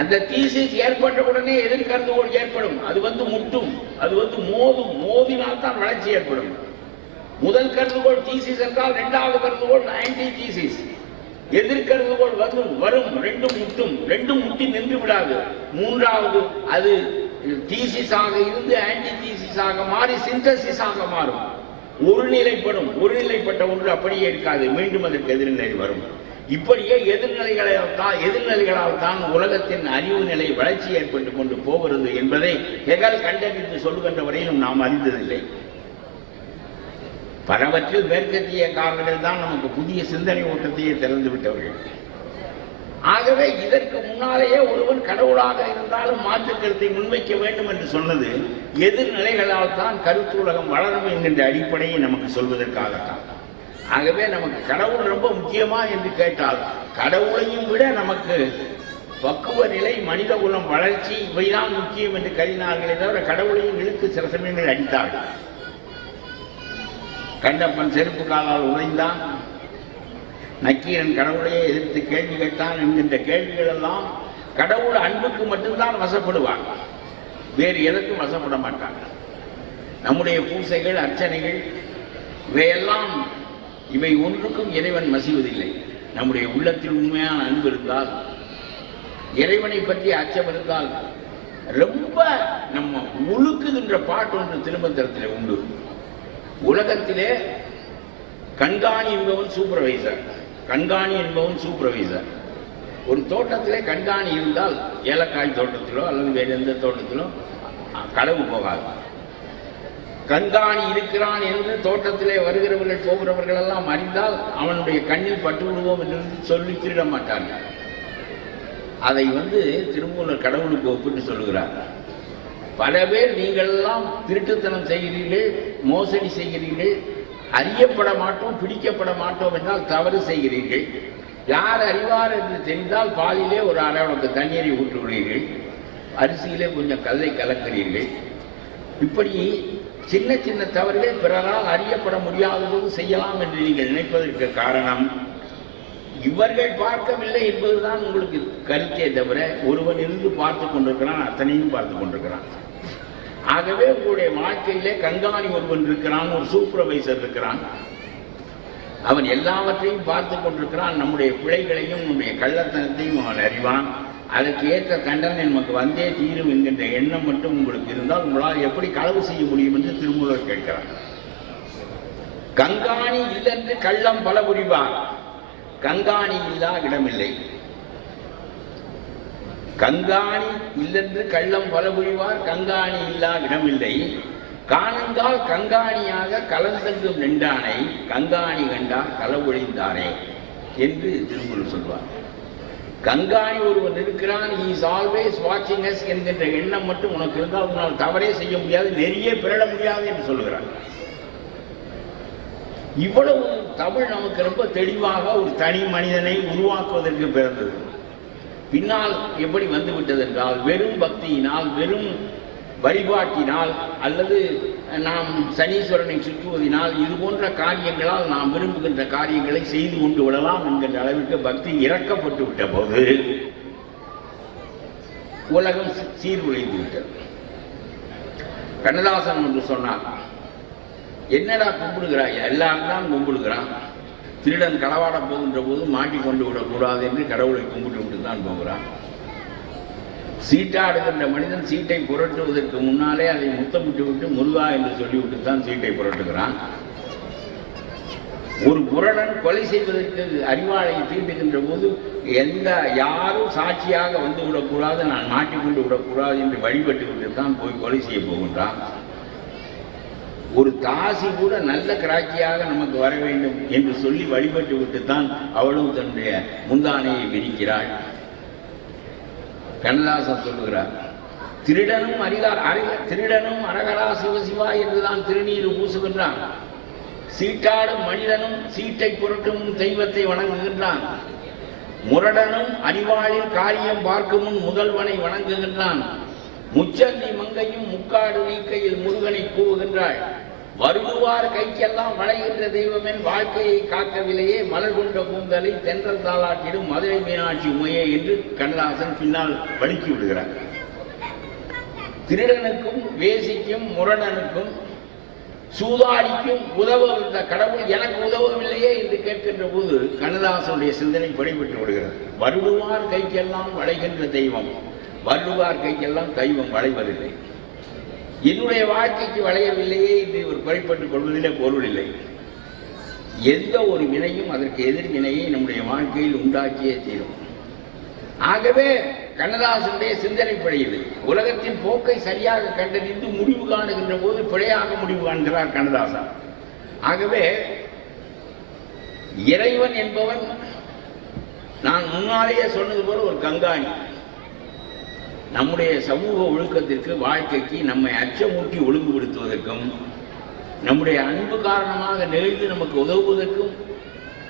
அந்த தீசிஸ் ஏற்பட்டவுடனே எதிர்கருதுகோள் ஏற்படும். அது முட்டும், அது மோதும். மோதினால் தான் வளர்ச்சி ஏற்படும். முதல் கருதுகோள் தீசிஸ் என்றால், இரண்டாவது கருதுகோள் ஆன்டி தீசிஸ். எதிர்கருதுகோள் வரும், ரெண்டும் முட்டும். ரெண்டும் முட்டி நின்று விடாது. மூன்றாவது அது தீசிஸாக இருந்து ஆன்டி தீசிஸாக மாறி சிந்தசிஸாக மாறும். ஒருநிலைப்பட்ட ஒன்று அப்படியே இருக்காது, மீண்டும் அதற்கு எதிர்நிலை வரும். இப்படியே எதிர்நிலைகளால் தான் உலகத்தின் அறிவு நிலை வளர்ச்சி ஏற்பட்டு கொண்டு போகிறது என்பதை ஹெகல் கண்டறிந்து சொல்லுகின்ற வரையிலும் நாம் அறிந்ததில்லை. பலவற்றில் மேற்கத்திய காரணங்கள் தான் நமக்கு புதிய சிந்தனை ஓட்டத்தையே திறந்து விட்டவர்கள். ஆகவே இதற்கு முன்னாலேயே ஒருவன் கடவுளாக இருந்தாலும் மாற்று கருத்தை முன்வைக்க வேண்டும் என்று சொன்னது எதிர்நிலைகளால் தான் கருத்துலகம் வளரும் என்கின்ற அடிப்படையை நமக்கு சொல்வதற்காகத்தான். ஆகவே நமக்கு கடவுள் ரொம்ப முக்கியமா என்று கேட்டால், கடவுளையும் விட நமக்கு பக்குவ நிலை, மனித குலம் வளர்ச்சி, இவைதான் முக்கியம் என்று கருதினார்களே தவிர கடவுளையும் இழுத்து சில சமயங்கள் அடித்தார்கள். கண்டப்பன் செருப்பு காலால் உழைந்தான், நக்கீரன் கடவுளையே எதிர்த்து கேள்வி கேட்டான் என்கின்ற கேள்விகள் எல்லாம் கடவுள் அன்புக்கு மட்டும்தான் வசப்படுவார், வேறு எதற்கும் வசப்பட மாட்டாங்க. நம்முடைய பூசைகள், அர்ச்சனைகள், இவையெல்லாம் இவை ஒன்றுக்கும் இறைவன் மசிவதில்லை. நம்முடைய உள்ளத்தில் உண்மையான அன்பு இருந்தால், இறைவனை பற்றி அச்சம் இருந்தால், ரொம்ப நம்ம உழுக்குகின்ற பாட்டு ஒன்று திருமந்திரத்தில் உண்டு. உலகத்திலே கண்காணி என்பவன் சூப்பர்வைசர், ஒரு தோட்டத்திலே கண்காணி இருந்தால், ஏலக்காய் தோட்டத்திலோ அல்லது வேறு எந்த தோட்டத்திலோ களவு போகாது. கண்காணி இருக்கிறான் என்று தோட்டத்திலே வருகிறவர்கள் போகிறவர்கள் எல்லாம் அறிந்தால் அவனுடைய கண்ணில் பட்டு விடுவோம் என்று சொல்லி திருட மாட்டார்கள். அதை திருமூலர் கடவுளுக்கு ஒப்பிட்டு சொல்லுகிறார். பல பேர் நீங்கள் எல்லாம் திருட்டுத்தனம் செய்கிறீர்கள், மோசடி செய்கிறீர்கள், அறியப்பட மாட்டோம், பிடிக்கப்பட மாட்டோம் என்றால் தவறு செய்கிறீர்கள். யார் அறிவார் என்று தெரிந்தால் பாலிலே ஒரு அளவுக்கு தண்ணீரை ஊற்றுகிறீர்கள், அரிசியிலே கொஞ்சம் கல்லை கலக்கிறீர்கள். இப்படி சின்ன சின்ன தவறுகளை பிறரால் அறியப்பட முடியாத போது செய்யலாம் என்று நீங்கள் நினைப்பதற்கு காரணம், இவர்கள் பார்க்கவில்லை என்பதுதான் உங்களுக்கு கருத்தே தவிர, ஒருவன் இருந்து பார்த்து கொண்டிருக்கிறான், அத்தனையும் பார்த்து கொண்டிருக்கிறான். ஆகவே உங்களுடைய வாழ்க்கையிலே கண்காணி ஒருவன் இருக்கிறான், ஒரு சூப்பர்வைசர் இருக்கிறான், அவன் எல்லாவற்றையும் பார்த்து கொண்டிருக்கிறான். நம்முடைய பிழைகளையும் நம்முடைய கள்ளத்தனத்தையும் அவன் அறிவான். அதற்கு ஏற்ற தண்டனை நமக்கு வந்தே தீரும் என்கின்ற எண்ணம் மட்டும் உங்களுக்கு இருந்தால் உங்களால் எப்படி களவு செய்ய முடியும் என்று திருமூலர் கேட்கிறார். கண்காணி இல்லென்று கள்ளம் பல புரிவார், கண்காணி இல்லா இடமில்லை. கண்காணி இல்லென்று கள்ளம் பல புரிவார், கண்காணி இல்லா இடமில்லை. காணுங்கால் கண்காணியாக கலந்தங்கும் நின்றானை, கண்காணி கண்டார் களவொழிந்தாரே என்று திருமூலர் சொல்வார். கண்காணி ஒருவன் இருக்கிறான், he is always watching us என்கின்ற எண்ணம் மட்டும் உனக்கு இருந்தால் உன்னால் தவறே செய்ய முடியாது, நெறியே பிறட முடியாது என்று சொல்லுகிறார். இவ்வளவு தமிழ் நமக்கு ரொம்ப தெளிவாக ஒரு தனி மனிதனை உருவாக்குவதற்கு பிறந்தது. பின்னால் எப்படி வந்துவிட்டது என்றால், வெறும் பக்தியினால், வெறும் வழிபாட்டினால், அல்லது நாம் சனீஸ்வரனை சுற்றுவதினால், இது போன்ற காரியங்களால் நாம் விரும்புகின்ற காரியங்களை செய்து கொண்டு விடலாம் என்கின்ற அளவிற்கு பக்தி இறக்கப்பட்டு விட்ட போது உலகம் சீர்குலைந்து விட்டது. கண்ணதாசன் ஒன்று சொன்னார், என்னடா கும்பிடுகிறாய், எல்லாரும் தான் கும்பிடுகிறான், திருடன் களவாட போகின்ற போது மாட்டிக்கொண்டு விடக்கூடாது என்று கடவுளை கும்பிட்டு விட்டு தான் போகிறான். சீட்டாடுகின்ற மனிதன் சீட்டை புரட்டுவதற்கு முன்னாலே அதை முத்தமிட்டு விட்டு முருகா என்று சொல்லிவிட்டு தான் சீட்டை புரட்டுகிறான். ஒரு புரணன் கொலை செய்வதற்கு அறிவாளை தீண்டுகின்ற போது யாரும் சாட்சியாக வந்து விடக்கூடாது, நான் மாட்டிக்கொண்டு விடக்கூடாது என்று வழிபட்டு விட்டு தான் போய் கொலை செய்ய போகின்றான். ஒரு தாசி கூட நல்ல கிராட்சியாக நமக்கு வர வேண்டும் என்று சொல்லி வழிபட்டு விட்டுத்தான் அவளும் தன்னுடைய முந்தானையை விரிக்கிறாள். கண்ணதாசன் சொல்லுகிறார். திருடனும் அரகரா சிவசிவா என்றுதான் திருநீர் பூசுகின்றான். சீட்டாடும் மனிதனும் சீட்டை புரட்டும் தெய்வத்தை வணங்குகின்றான். முரடனும் அறிவாளில் காரியம் பார்க்கும் முன் முதல்வனை வணங்குகின்றான். முச்சந்தி மங்கையும் முக்காடு நீக்கையில் முருகனை கூவுகின்றாள். வருடுவார் கைக்கெல்லாம் வளைகின்ற தெய்வமென் வாழ்க்கையை காக்கவில்லையே, மலர் கொண்ட பூந்தலை தென்றல் தாளாட்டிடும் மதுரை மீனாட்சி உமையே என்று கண்ணதாசன் பின்னால் வழுக்கி விடுகிறார். திருடனுக்கும் வேசிக்கும் முரடனுக்கும் சூதாடிக்கும் உதவுகின்ற கடவுள் எனக்கு உதவவில்லையே என்று கேட்கின்ற போது கண்ணதாசனுடைய சிந்தனை படிபட்டு விடுகிறது. வருடுவார் கைக்கெல்லாம் வளைகின்ற தெய்வம், வருடுவார் கைக்கெல்லாம் தெய்வம் வளைவதில்லை. என்னுடைய வாழ்க்கைக்கு வளையவில்லையே என்று இவர் குறைப்பட்டுக் கொள்வதிலே பொருள் இல்லை. எந்த ஒரு வினையும் அதற்கு எதிர்வினையை நம்முடைய வாழ்க்கையில் உண்டாக்கியே தீரும். ஆகவே கண்ணதாசனுடைய சிந்தனைப்படி இது. உலகத்தின் போக்கை சரியாக கண்டறிந்து முடிவு காணுகின்ற போது பிழையாக முடிவு காண்கிறார் கண்ணதாசன். ஆகவே இறைவன் என்பவன் நான் முன்னாலேயே சொன்னது போல ஒரு கங்காணி. நம்முடைய சமூக ஒழுக்கத்திற்கு, வாழ்க்கைக்கு நம்மை அச்சமூட்டி ஒழுங்குபடுத்துவதற்கும், நம்முடைய அன்பு காரணமாக நெகிழ்ந்து நமக்கு உதவுவதற்கும்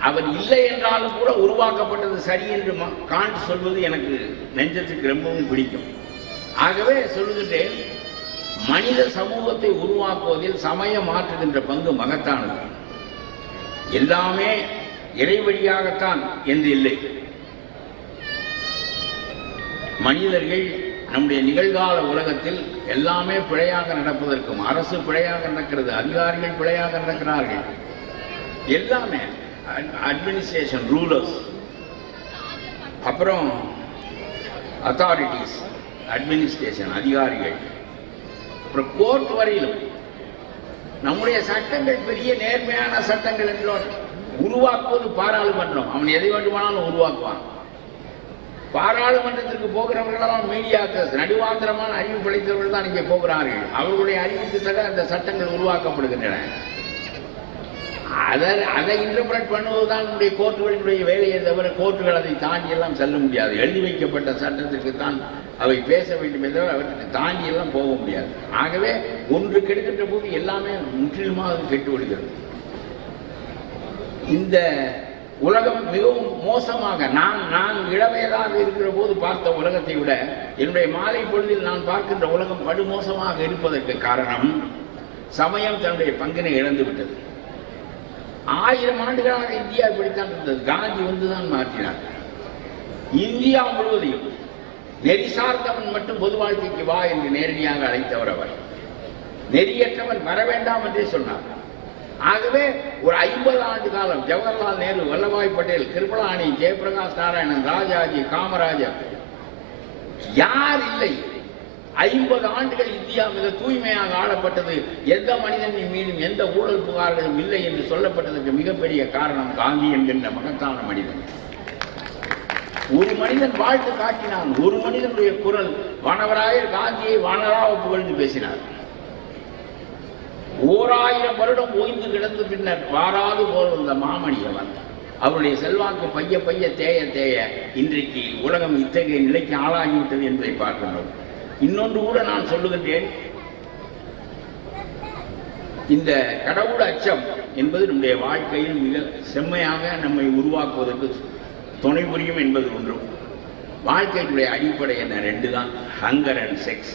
அவர் இல்லை என்றாலும் கூட உருவாக்கப்பட்டது சரி என்று காண்ட் சொல்வது எனக்கு நெஞ்சத்துக்கு ரொம்பவும் பிடிக்கும். ஆகவே சொல்லுகின்றேன், மனித சமூகத்தை உருவாக்குவதில் சமயம் மாற்றுகின்ற பங்கு மகத்தானது. எல்லாமே இறைவழியாகத்தான் என்று இல்லை. மனிதர்கள் நம்முடைய நிகழ்கால உலகத்தில் எல்லாமே பிழையாக நடப்பதற்கும், அரசு பிழையாக நடக்கிறது, அதிகாரிகள் பிழையாக நடக்கிறார்கள், எல்லாமே அட்மினிஸ்ட்ரேஷன் ரூலர்ஸ், அப்புறம் அத்தாரிட்டிஸ், அட்மினிஸ்ட்ரேஷன் அதிகாரிகள், அப்புறம் கோர்ட் வரையிலும் நம்முடைய சட்டங்கள் பெரிய நேர்மையான சட்டங்கள் என்றோம். உருவாக்குவது பாராளுமன்றம். அவன் எதை வேண்டுமானாலும் உருவாக்குவான். பாராளுமன்றத்திற்கு போகிறவர்களெல்லாம் மீடியாக்கள், நடுவாந்திரமான அறிவு படைத்தவர்கள் தான் இங்கே போகிறார்கள். அவர்களுடைய அறிவுக்கு தக அந்த சட்டங்கள் உருவாக்கப்படுகின்றன. அதை இன்டர்பிரட் பண்ணுவதுதான் நம்முடைய கோர்ட்டுகளினுடைய வேலையை தவிர கோர்ட்டுகள் அதை தாண்டி எல்லாம் செல்ல முடியாது. எழுதி வைக்கப்பட்ட சட்டத்திற்கு தான் அவை பேச வேண்டுமே தவிர அவற்றுக்கு தாண்டி எல்லாம் போக முடியாது. ஆகவே ஒன்று கெடுக்கின்ற போது எல்லாமே முற்றிலுமாக கெட்டு விடுகிறது. இந்த உலகம் மிகவும் மோசமாக, நான் இளவயதாக இருக்கிற போது பார்த்த உலகத்தை விட என்னுடைய மாலை பொழுதில் நான் பார்க்கின்ற உலகம் படுமோசமாக இருப்பதற்கு காரணம் சமயம் தன்னுடைய பங்கினை இழந்துவிட்டது. 1000 ஆண்டுகளாக இந்தியா இப்படித்தான் இருந்தது. காந்தி வந்துதான் மாற்றினார். இந்தியா முழுவதையும் நெறி சார்ந்தவன் மட்டும் பொது வாழ்க்கைக்கு வா என்று நேரடியாக அழைத்தவர் அவர். நெறியற்றவன் வர வேண்டாம் என்றே சொன்னார். ஆகவே ஒரு 50 ஆண்டு காலம் ஜவஹர்லால் நேரு, வல்லபாய் பட்டேல், கிருபளானி, ஜெயபிரகாஷ் நாராயணன், ராஜாஜி, காமராஜர், யார் இல்லை. 50 ஆண்டுகள் இந்தியா மிக தூய்மையாக ஆளப்பட்டது. எந்த மனிதனின் மீதும் எந்த ஊழல் புகார்களும் இல்லை என்று சொல்லப்பட்டதற்கு மிகப்பெரிய காரணம் காந்தி என்கின்ற மகத்தான மனிதன். ஒரு மனிதன் வாழ்த்து காட்டினான். ஒரு மனிதனுடைய குரல். வானவராயர் காந்தியை வானராக புகழ்ந்து பேசினார். 1000 வருடம் ஓய்ந்து கிடந்து பின்னர் வாராது போல் வந்த மாமணி அவன். அவருடைய செல்வாக்கு பைய பைய தேய தேய இன்றைக்கு உலகம் இத்தகைய நிலைக்கு ஆளாகிவிட்டது என்பதை பார்க்கின்றோம். இன்னொன்று கூட நான் சொல்லுகின்றேன், இந்த கடவுள் அச்சம் என்பது நம்முடைய வாழ்க்கையில் மிக செம்மையாக நம்மை உருவாக்குவதற்கு துணை புரியும் என்பது ஒன்றும். வாழ்க்கையினுடைய அடிப்படை என்ன? 2 தான், ஹங்கர் அண்ட் செக்ஸ்.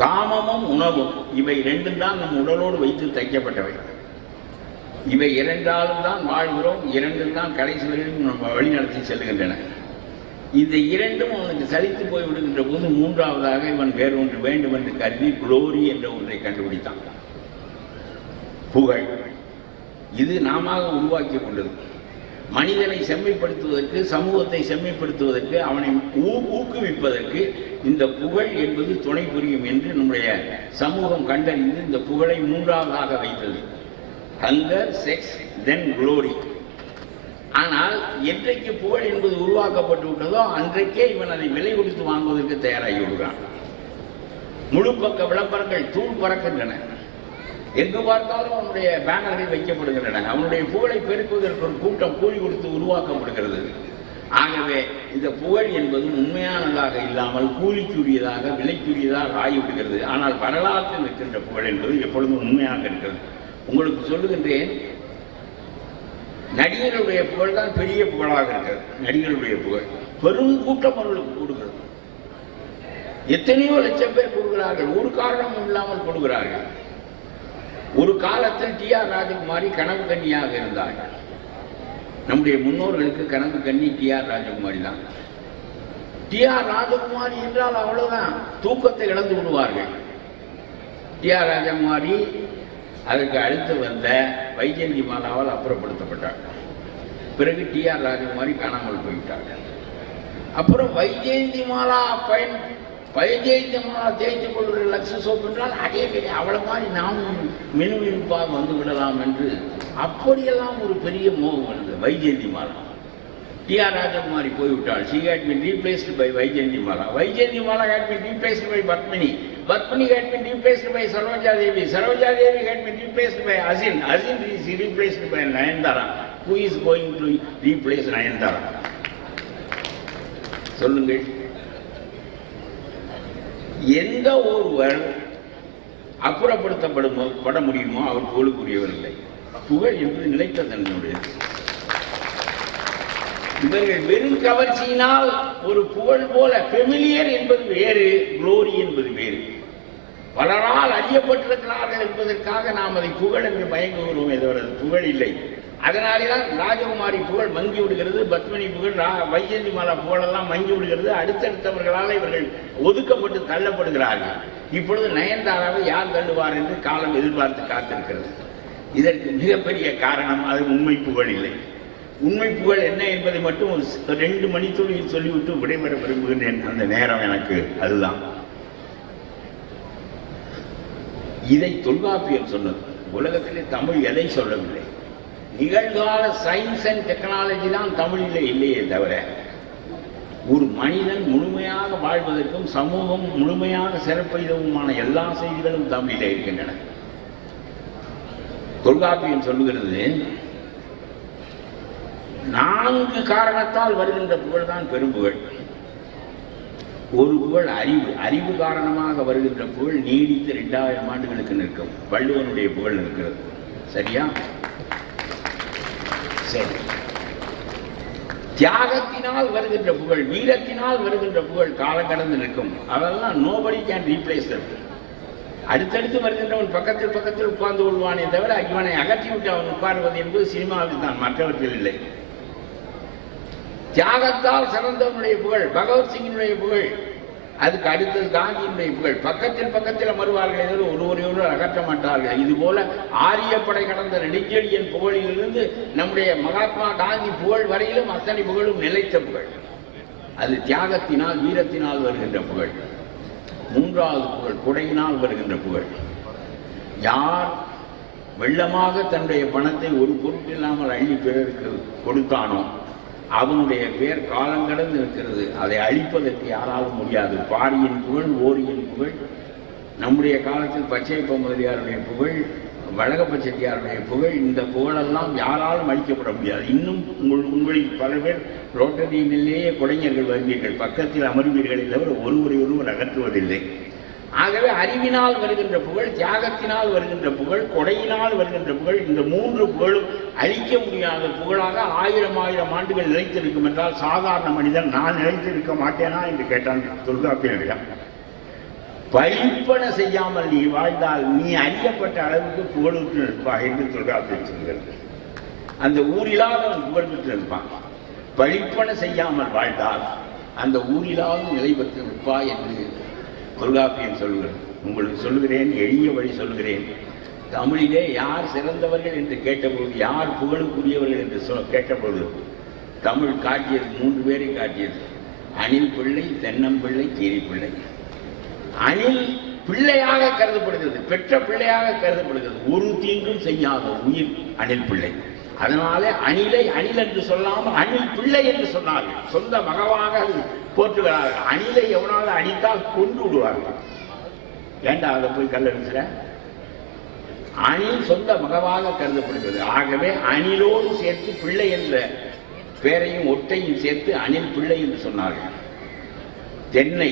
காமமும் உணவும், இவை 2 தான் நம் உடலோடு வைத்து தைக்கப்பட்டவை. இவை 2ஆலும் தான் வாழ்கிறோம். 2 தான் கடைசி வரையிலும் நம்ம வழிநடத்தி செல்கின்றன. இந்த 2ம் அவனுக்கு சலித்து போய் விடுகின்ற போது 3ஆவதாக இவன் வேறொன்று வேண்டும் என்று கருதி குளோரி என்ற ஒன்றை கண்டுபிடித்தான். புகழ். இது நாம உருவாக்கி கொண்டது. மனிதனை செம்மைப்படுத்துவதற்கு, சமூகத்தை செம்மைப்படுத்துவதற்கு, அவனை ஊக்குவிப்பதற்கு இந்த புகழ் என்பது துணை புரியும் என்று நம்முடைய சமூகம் கண்டறிந்து இந்த புகழை 3ஆவதாக வைத்தது. ஹங்கர், செக்ஸ், தென் குளோரி. ஆனால் என்றைக்கு புகழ் என்பது உருவாக்கப்பட்டு விட்டதோ அன்றைக்கே இவன் அதை விலை கொடுத்து வாங்குவதற்கு தயாராகி விடுகிறான். முழு பக்க விளம்பரங்கள் தூள் பறக்கின்றன. எங்கு பார்த்தாலும் அவனுடைய பேனர்கள் வைக்கப்படுகின்றன. அவனுடைய புகழை பெருக்குவதற்கு ஒரு கூட்டம் கூலி கொடுத்து உருவாக்கப்படுகிறது. ஆகவே இந்த புகழ் என்பது உண்மையானதாக இல்லாமல் கூலிக்குரியதாக விலைக்குரியதாக ஆகிவிடுகிறது. ஆனால் வரலாற்றில் இருக்கின்ற புகழ் என்பது எப்பொழுதும் உண்மையாக இருக்கிறது. உங்களுக்கு சொல்லுகின்றேன், நடிகருடைய புகழ் தான் பெரிய புகழாக இருக்கிறது. நடிகருடைய புகழ் பெரும் கூட்டம் அவர்களுக்கு கொடுக்கிறது. எத்தனையோ லட்சம் பேர் கொடுக்கிறார்கள், ஒரு காரணமும் இல்லாமல் கொடுக்கிறார்கள். ஒரு காலத்தில் டி.ஆர். ராஜகுமாரி கனவு கன்னியாக இருந்தார்கள். நம்முடைய முன்னோர்களுக்கு கனவு கன்னி டி.ஆர். ராஜகுமாரி தான். டி.ஆர். ராஜகுமாரி என்றால் அவ்வளவுதான், தூக்கத்தை இழந்து விடுவார்கள். டி.ஆர். ராஜகுமாரி அதற்கு அடுத்து வந்த வைஜெயந்தி மாலாவால் அப்புறப்படுத்தப்பட்டார். பிறகு டி.ஆர். ராஜகுமாரி காணாமல் போய்விட்டார்கள். அப்புறம் வைஜெயந்தி மாலா தேய்த்துக் கொள்கிற லக்ஷ சோப்பு என்றால் அதே அவ்வளவு மாதிரி நாமும் மினுமினுப்பாக வந்து விடலாம் என்று அப்படியெல்லாம் ஒரு பெரிய மோகம் வருது. வைஜெயந்தி மாலா டி.ஆர். ராஜகுமாரி போய்விட்டாள். she had been replaced by Vyjayanthi Mala. Vyjayanthi Mala had been replaced by Padmini. Padmini had been replaced by Saroja Devi. Saroja Devi had been replaced by Asin. Asin is replaced by Nayanthara. who is going to replace Nayanthara? சொல்லுங்கள். எந்த ஒருவர் அப்புறப்படுத்தப்பட முடியுமோ அவர் புகழுக்குரியவர் இல்லை. புகழ் என்பது நிலைத்த தன்மையுடையது. இவர்கள் வெறும் கவர்ச்சியினால் ஒரு புகழ் போல ஃபெமிலியர் என்பது வேறு, குளோரி என்பது வேறு. பலரால் அறியப்பட்டிருக்கிறார்கள் என்பதற்காக நாம் அதை புகழ் என்று மயங்குகிறோம். எதோட புகழ் இல்லை. அதனாலேதான் ராஜகுமாரி புகழ் மங்கி விடுகிறது, பத்மினி புகழ், வைஜெயந்தி மாலா புகழெல்லாம் மங்கி விடுகிறது. அடுத்தடுத்தவர்களால் இவர்கள் ஒதுக்கப்பட்டு தள்ளப்படுகிறார்கள். இப்பொழுது நயன்தாராவை யார் தள்ளுவார் என்று காலம் எதிர்பார்த்து காத்திருக்கிறது. இதற்கு மிகப்பெரிய காரணம் அது உண்மை புகழ் இல்லை. உண்மை புகழ் என்ன என்பதை மட்டும் ஒரு 2 மணித்துளியில் சொல்லிவிட்டு விடைபெற விரும்புகின்றேன். அந்த நேரம் எனக்கு அதுதான். இதை தொல்காப்பியம் சொன்னது. உலகத்திலே தமிழ் எதை சொல்லவில்லை. நிகழ்கால சயின்ஸ் அண்ட் டெக்னாலஜி தான் தமிழிலே இல்லையே தவிர ஒரு மனிதன் முழுமையாக வாழ்வதற்கும் சமூகம் முழுமையாக சிறப்பெய்தவுமான எல்லா செய்திகளும் தமிழிலே இருக்கின்றன. தொல்காப்பியம் சொல்லுகிறது, 4 காரணத்தால் வருகின்ற புகழ் தான் பெரும்புகழ். ஒரு புகழ் அறிவு காரணமாக வருகின்ற புகழ் நீடித்து 2000 ஆண்டுகளுக்கு நிற்கும். வள்ளுவனுடைய புகழ் இருக்கிறது. சரியா? சரி. தியாகத்தினால் வருகின்ற புகழ், வீரத்தினால் வருகின்ற புகழ் காலம் கடந்து நிற்கும். அதெல்லாம் நோபடி கேன் ரீப்ளேஸ். அடுத்தடுத்து வருகின்றவன் பக்கத்தில் உட்கார்ந்து கொள்வானே தவிர இவனை அகற்றிவிட்டு அவன் உட்காருவது என்பது சினிமாவில் தான், மற்றவர்கள் இல்லை. தியாகத்தால் சிறந்தவனுடைய புகழ், பகவத்சிங்கினுடைய புகழ், அதுக்கு அடுத்தது காந்தியினுடைய புகழ். பக்கத்தில் அமர்வார்கள், ஒருவரையோடு அகற்ற மாட்டார்கள். இதுபோல ஆரியப்படை கடந்த நெடுஞ்செழியன் புகழிலிருந்து நம்முடைய மகாத்மா காந்தி புகழ் வரையிலும் அத்தனை புகழும் நிலைத்த புகழ். அது தியாகத்தினால் வீரத்தினால் வருகின்ற புகழ். 3வது புகழ் கொடையினால் வருகின்ற புகழ். யார் வெள்ளமாக தன்னுடைய பணத்தை ஒரு பொருட்டில்லாமல் அள்ளி பிறருக்கு கொடுத்தானோ அவனுடைய பேர் காலங்கடந்து இருக்கிறது. அதை அழிப்பதற்கு யாராலும் முடியாது. பாரியின் புகழ், ஓரியின் புகழ், நம்முடைய காலத்தில் பச்சையப்ப முதலியாருடைய புகழ், வழகப்ப செட்டியாருடைய புகழ், இந்த புகழெல்லாம் யாராலும் அழிக்கப்பட முடியாது. இன்னும் உங்களில் பல பேர் ரோட்டரியிலேயே கொடைஞர்கள் வருவீர்கள், பக்கத்தில் அமர்வீர்களை தவிர ஒருவரை அகற்றுவதில்லை. ஆகவே அறிவினால் வருகின்ற புகழ், தியாகத்தினால் வருகின்ற புகழ், கொடையினால் வருகின்ற புகழ், இந்த 3 புகழும் அழிக்க முடியாத புகழாக 1000 ஆண்டுகள் நிலைத்திருக்கும் என்றால் சாதாரண மனிதன் நான் நிலைத்திருக்க மாட்டேனா என்று கேட்டான் தொல்காப்பியனிடம். பழிப்பன செய்யாமல் நீ வாழ்ந்தால் நீ அறியப்பட்ட அளவுக்கு புகழுற்று நிற்பாய் என்று தொல்காப்பியம் சொல்கிறது. அந்த ஊரிலாதவன் புகழ்பெற்று நிற்பான். பழிப்பன செய்யாமல் வாழ்ந்தால் அந்த ஊரிலாவது நிலை பெற்று நிற்பாய் என்று தொல்காப்பியம் சொல்கிறது. உங்களுக்கு சொல்லுகிறேன், எளிய வழி சொல்கிறேன். தமிழிலே யார் சிறந்தவர்கள் என்று கேட்டபோது, யார் புகழுக்குரியவர்கள் என்று கேட்டபோது தமிழ் காட்டியது 3 பேரை காட்டியது. அணில் பிள்ளை, தென்னம்பிள்ளை, கீரி பிள்ளை. அணில் பிள்ளையாக கருதப்படுகிறது, பெற்ற பிள்ளையாக கருதப்படுகிறது. ஒரு தீங்கும் செய்யாத உயிர் அணில் பிள்ளை. அதனாலே அணிலை அணில் என்று சொல்லாமல் அணில் பிள்ளை என்று சொன்னார்கள். சொந்த மகவாக போற்றுகிறார்கள். அணிலை எவனாவது அடித்தால் கொண்டு விடுவார்கள். ஏண்டா அதை போய் கல்லடிச்சுற? அணில் சொந்த மகவாக கருதப்படுகிறது. ஆகவே அணிலோடு சேர்த்து பிள்ளை என்ற பேரையும் ஒட்டையும் சேர்த்து அணில் பிள்ளை என்று சொன்னார்கள். தென்னை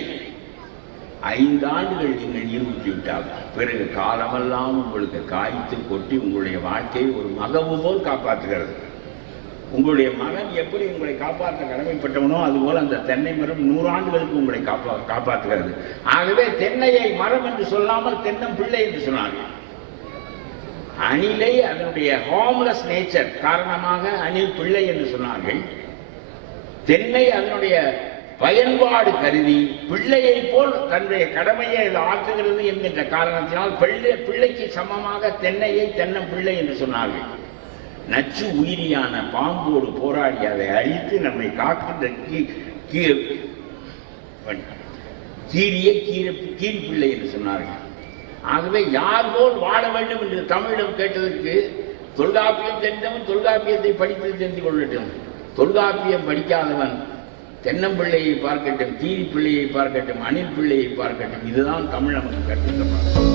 5 ஆண்டுகள் நீங்கள் நீர் ஊற்றி விட்டார்கள், பிறகு காலமெல்லாம் உங்களுக்கு காய்த்து கொட்டி உங்களுடைய வாழ்க்கையை ஒரு மகவு போல் காப்பாற்றுகிறது. உங்களுடைய மகன் எப்படி உங்களை காப்பாற்ற கடமைப்பட்டவனோ அதுபோல் அந்த தென்னை மரம் 100 ஆண்டுகளுக்கு உங்களை காப்பாற்றுகிறது. ஆகவே தென்னையை மரம் என்று சொல்லாமல் தென்னம்பிள்ளை என்று சொன்னார்கள். அணிலை அதனுடைய ஹோம்லெஸ் நேச்சர் காரணமாக அணில் பிள்ளை என்று சொன்னார்கள். தென்னை அதனுடைய பயன்பாடு கருதி பிள்ளையை போல் தன்னுடைய கடமையை ஆற்றுகிறது என்கின்ற காரணத்தினால் பிள்ளைக்கு சமமாக தென்னையை தென்னம்பிள்ளை என்று சொன்னார்கள். நச்சு உயிரியான பாம்போடு போராடி அதை அழித்து நம்மை காக்கின்ற கீரியை கீரி பிள்ளை என்று சொன்னார்கள். ஆகவே யார் போல் வாழ வேண்டும் என்று தமிழிடம் கேட்டதற்கு தொல்காப்பியம் தெரிந்தவன் தொல்காப்பியத்தை படித்து தெரிந்து கொள்ளட்டும், தொல்காப்பியம் படிக்காதவன் தென்னம்பிள்ளையை பார்க்கட்டும், கீரி பிள்ளையை பார்க்கட்டும், அணில் பிள்ளையை பார்க்கட்டும். இதுதான் தமிழ் நமக்கு கற்றுத்தரும்.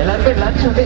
எல்லாருமே லஞ்ச் வந்து